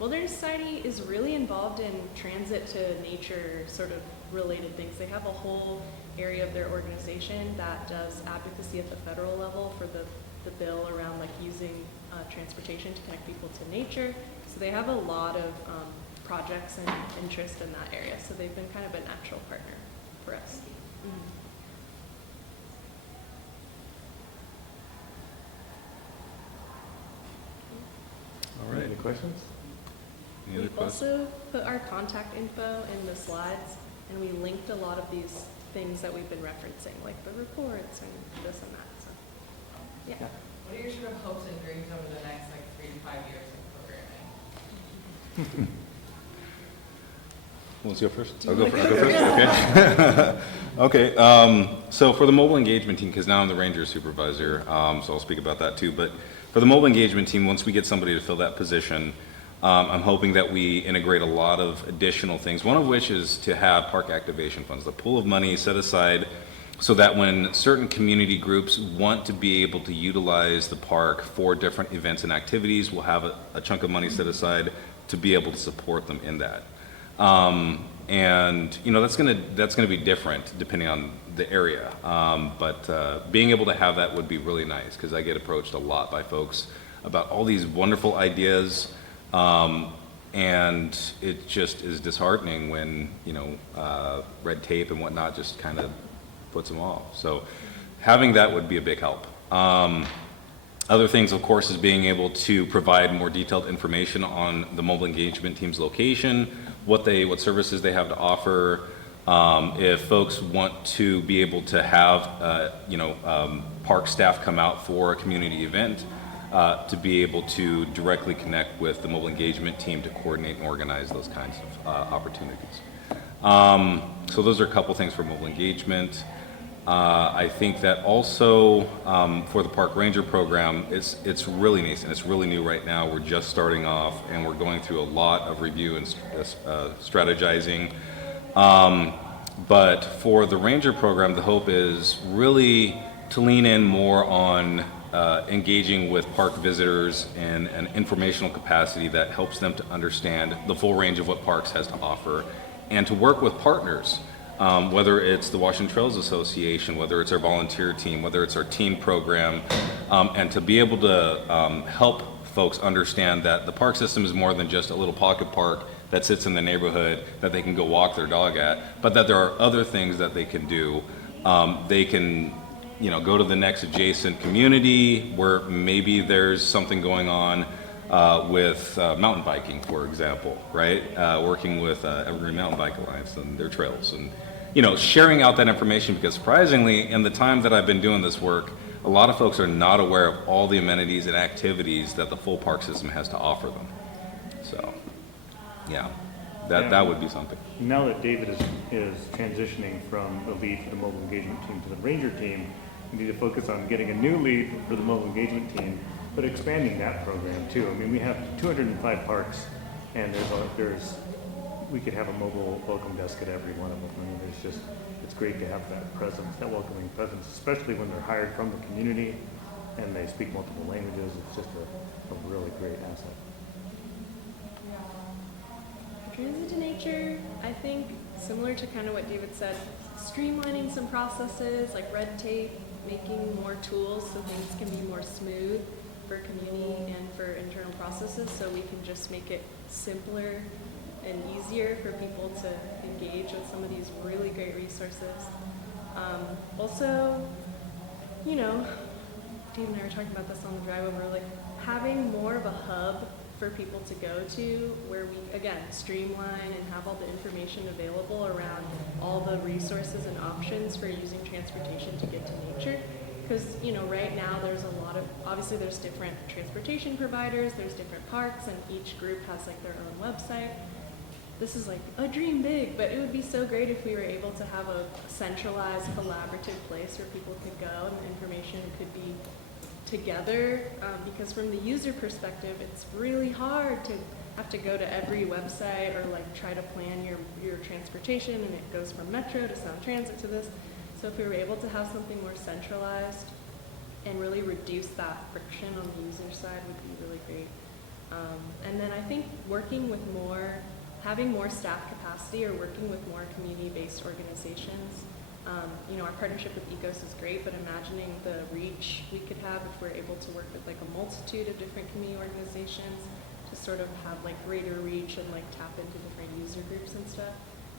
Wilderness Society is really involved in transit to nature sort of related things. They have a whole area of their organization that does advocacy at the federal level for the bill around like using transportation to connect people to nature. So they have a lot of projects and interest in that area. So they've been kind of a natural partner for us. All right. Any questions? Any other We've questions? also put our contact info in the slides, and we linked a lot of these things that we've been referencing, like the reports and this and that. So, yeah. What are your sort of hopes and dreams over the next like 3 to 5 years of programming? Who wants to go first? I'll go first. Okay. Okay. So for the mobile engagement team, because now I'm the ranger supervisor, so I'll speak about that too. But for the mobile engagement team, once we get somebody to fill that position, I'm hoping that we integrate a lot of additional things. One of which is to have park activation funds, the pool of money set aside, so that when certain community groups want to be able to utilize the park for different events and activities, we'll have a chunk of money set aside to be able to support them in that. And that's gonna be different depending on the area. But being able to have that would be really nice, because I get approached a lot by folks about all these wonderful ideas, and it just is disheartening when red tape and whatnot just kind of puts them off. So having that would be a big help. Other things, of course, is being able to provide more detailed information on the mobile engagement team's location, what services they have to offer. If folks want to be able to have, park staff come out for a community event, to be able to directly connect with the mobile engagement team to coordinate and organize those kinds of opportunities. So those are a couple things for mobile engagement. I think that also for the park ranger program, it's really nascent. It's really new right now. We're just starting off, and we're going through a lot of review and strategizing. But for the ranger program, the hope is really to lean in more on engaging with park visitors in an informational capacity that helps them to understand the full range of what parks has to offer, and to work with partners. Whether it's the Washington Trails Association, whether it's our volunteer team, whether it's our teen program, and to be able to help folks understand that the park system is more than just a little pocket park that sits in the neighborhood that they can go walk their dog at, but that there are other things that they can do. They can, go to the next adjacent community where maybe there's something going on with mountain biking, for example, right? Working with Evergreen Mountain Bike Alliance and their trails, and sharing out that information, because surprisingly, in the time that I've been doing this work, a lot of folks are not aware of all the amenities and activities that the full park system has to offer them. So, yeah, that would be something. Now that David is transitioning from the lead for the mobile engagement team to the ranger team, we need to focus on getting a new lead for the mobile engagement team, but expanding that program too. I mean, we have 205 parks, and we could have a mobile welcome desk at every one of them. I mean, it's great to have that presence, that welcoming presence, especially when they're hired from the community. and they speak multiple languages. It's just a really great asset. Transit to nature, I think, similar to kind of what David said, streamlining some processes like red tape, making more tools so things can be more smooth for community and for internal processes, so we can just make it simpler and easier for people to engage with some of these really great resources. Also, you know, Dave and I were talking about this on the drive over, like having more of a hub for people to go to where we, again, streamline and have all the information available around all the resources and options for using transportation to get to nature. Because, you know, right now there's a lot of, obviously there's different transportation providers, there's different parks, and each group has like their own website. This is like a dream big, but it would be so great if we were able to have a centralized, collaborative place where people could go and the information could be together, because from the user perspective, it's really hard to have to go to every website or like try to plan your transportation, and it goes from Metro to Sound Transit to this. So if we were able to have something more centralized and really reduce that friction on the user side would be really great. And then I think working with having more staff capacity or working with more community-based organizations. You know, our partnership with ECOS is great, but imagining the reach we could have if we're able to work with like a multitude of different community organizations to sort of have like greater reach and like tap into different user groups and stuff,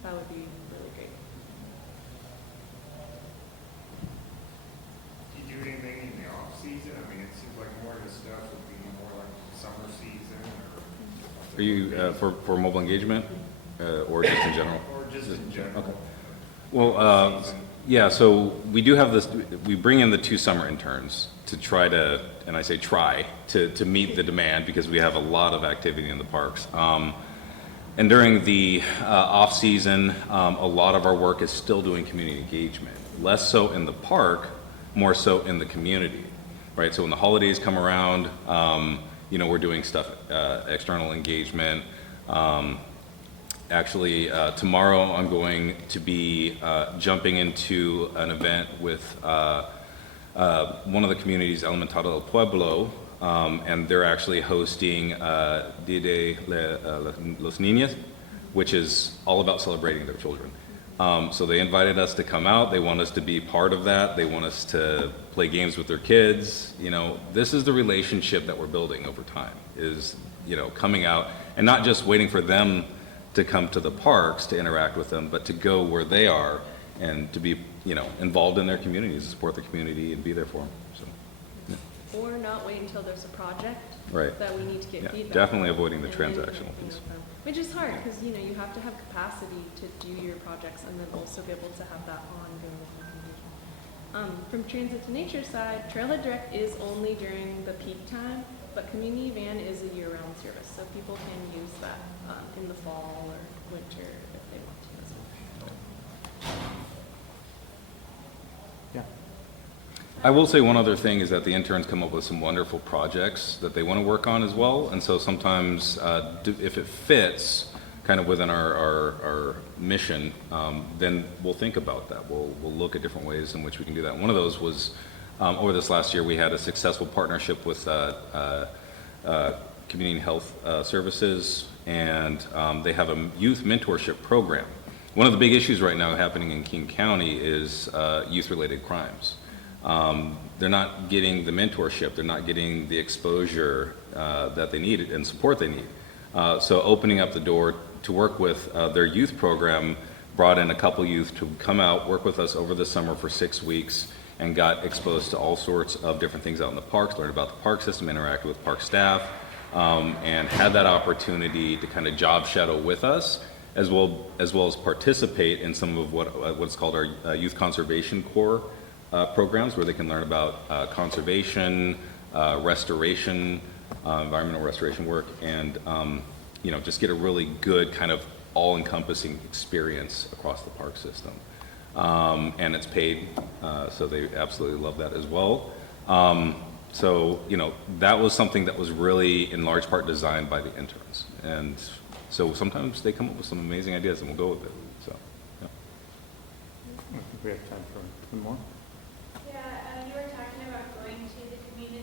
that would be really great. Do you do anything in the off season? I mean, it seems like more of the stuff would be more like summer season or. Are you for mobile engagement or just in general? Or just in general. Okay. Well, yeah, so we do have this, we bring in the 2 summer interns to try to, and I say try, to meet the demand because we have a lot of activity in the parks. And during the off season, a lot of our work is still doing community engagement. Less so in the park, more so in the community, right? So when the holidays come around, you know, we're doing stuff, external engagement. Actually, tomorrow I'm going to be jumping into an event with one of the communities, Elementado del Pueblo, and they're actually hosting Dia de los Niños, which is all about celebrating their children. So they invited us to come out. They want us to be part of that. They want us to play games with their kids. You know, this is the relationship that we're building over time, is, you know, coming out and not just waiting for them to come to the parks to interact with them, but to go where they are and to be, you know, involved in their communities, to support the community and be there for them. So, yeah. Or not wait until there's a project Right. that we need to get Yeah, feedback. definitely on, avoiding the and then transactional connecting piece. with them. Which is hard because, you know, you have to have capacity to do your projects and then also be able to have that ongoing engagement. From Transit to Nature side, Trailhead Direct is only during the peak time, but Community Van is a year-round service, so people can use that in the fall or winter if they want to as well. Yeah. I will say one other thing is that the interns come up with some wonderful projects that they want to work on as well. And so sometimes if it fits kind of within our mission, then we'll think about that. We'll look at different ways in which we can do that. One of those was over this last year, we had a successful partnership with Community Health Services, and they have a youth mentorship program. One of the big issues right now happening in King County is youth-related crimes. They're not getting the mentorship, they're not getting the exposure that they need and support they need. So opening up the door to work with their youth program brought in a couple youth to come out, work with us over the summer for 6 weeks, and got exposed to all sorts of different things out in the parks, learned about the park system, interacted with park staff, and had that opportunity to kind of job shadow with us, as well as participate in some of what's called our Youth Conservation Corps programs, where they can learn about conservation, restoration, environmental restoration work, and you know, just get a really good kind of all-encompassing experience across the park system. And it's paid, so they absolutely love that as well. So, you know, that was something that was really in large part designed by the interns. And so sometimes they come up with some amazing ideas and we'll go with it. So, yeah. I think we have time for one more. Yeah, you were talking about going to the community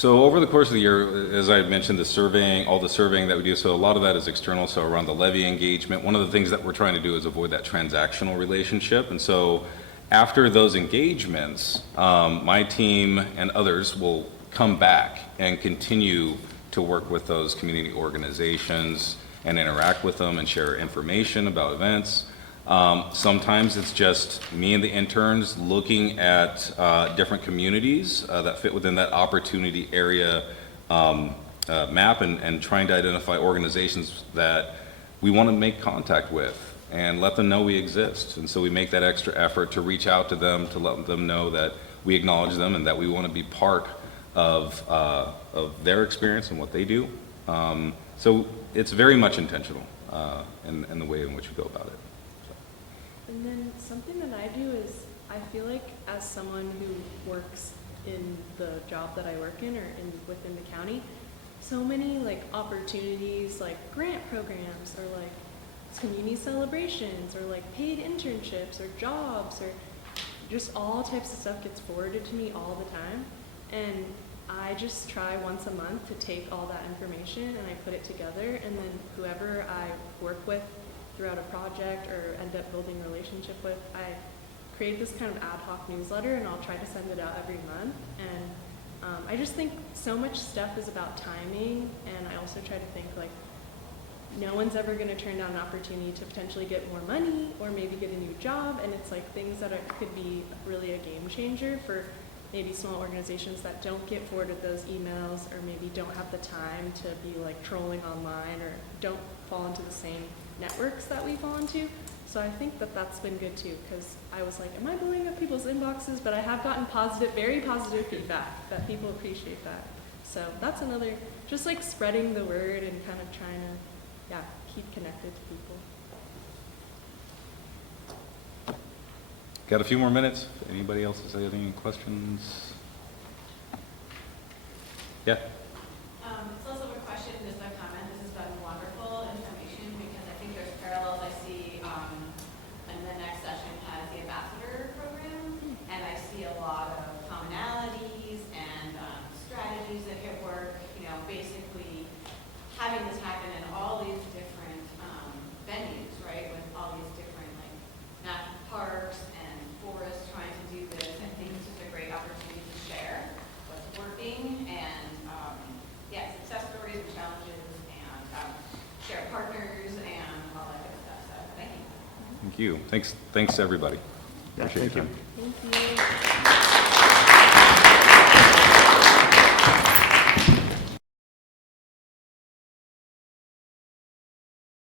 So over the course of the year, as I mentioned, the surveying, all the surveying that we do, so a lot of that is external, so around the levy engagement. One of the things that we're trying to do is avoid that transactional relationship. And so after those engagements, my team and others will come back and continue to work with those community organizations and interact with them and share information about events. Sometimes it's just me and the interns looking at different communities that fit within that opportunity area map and trying to identify organizations that we want to make contact with and let them know we exist. And so we make that extra effort to reach out to them, to let them know that we acknowledge them and that we want to be part of their experience and what they do. So it's very much intentional in the way in which we go about it. And then something that I do is I feel like as someone who works in the job that I work in or within the county, so many like opportunities like grant programs or like community celebrations or like paid internships or jobs or just all types of stuff gets forwarded to me all the time. And I just try once a month to take all that information and I put it together, and then whoever I work with throughout a project or end up building a relationship with, I create this kind of ad hoc newsletter and I'll try to send it out every month. And I just think so much stuff is about timing, and I also try to think like no one's ever going to turn down an opportunity to potentially get more money or maybe get a new job, and it's like things that could be really a game changer for maybe small organizations that don't get forwarded those emails or maybe don't have the time to be like trolling online or don't fall into the same networks that we fall into. So I think that that's been good too, because I was like, am I blowing up people's inboxes? But I have gotten positive, very positive feedback that people appreciate that. So that's another, just like spreading the word and kind of trying to, yeah, keep connected to people. Got a few more minutes. Anybody else has any questions? Yeah. It's less of a question, just a comment. This has been wonderful information because I think there's parallels I see in the next session as the ambassador program, and I see a lot of commonalities and strategies that could work. You know, basically having this happen in all these different venues, right? With all these different like national parks and forests trying to do this. I think it's just a great opportunity to share what's working and yeah, success stories and challenges and share partners and all that good stuff. So thank you. Thank you. Thanks everybody. Appreciate your time. Thank you.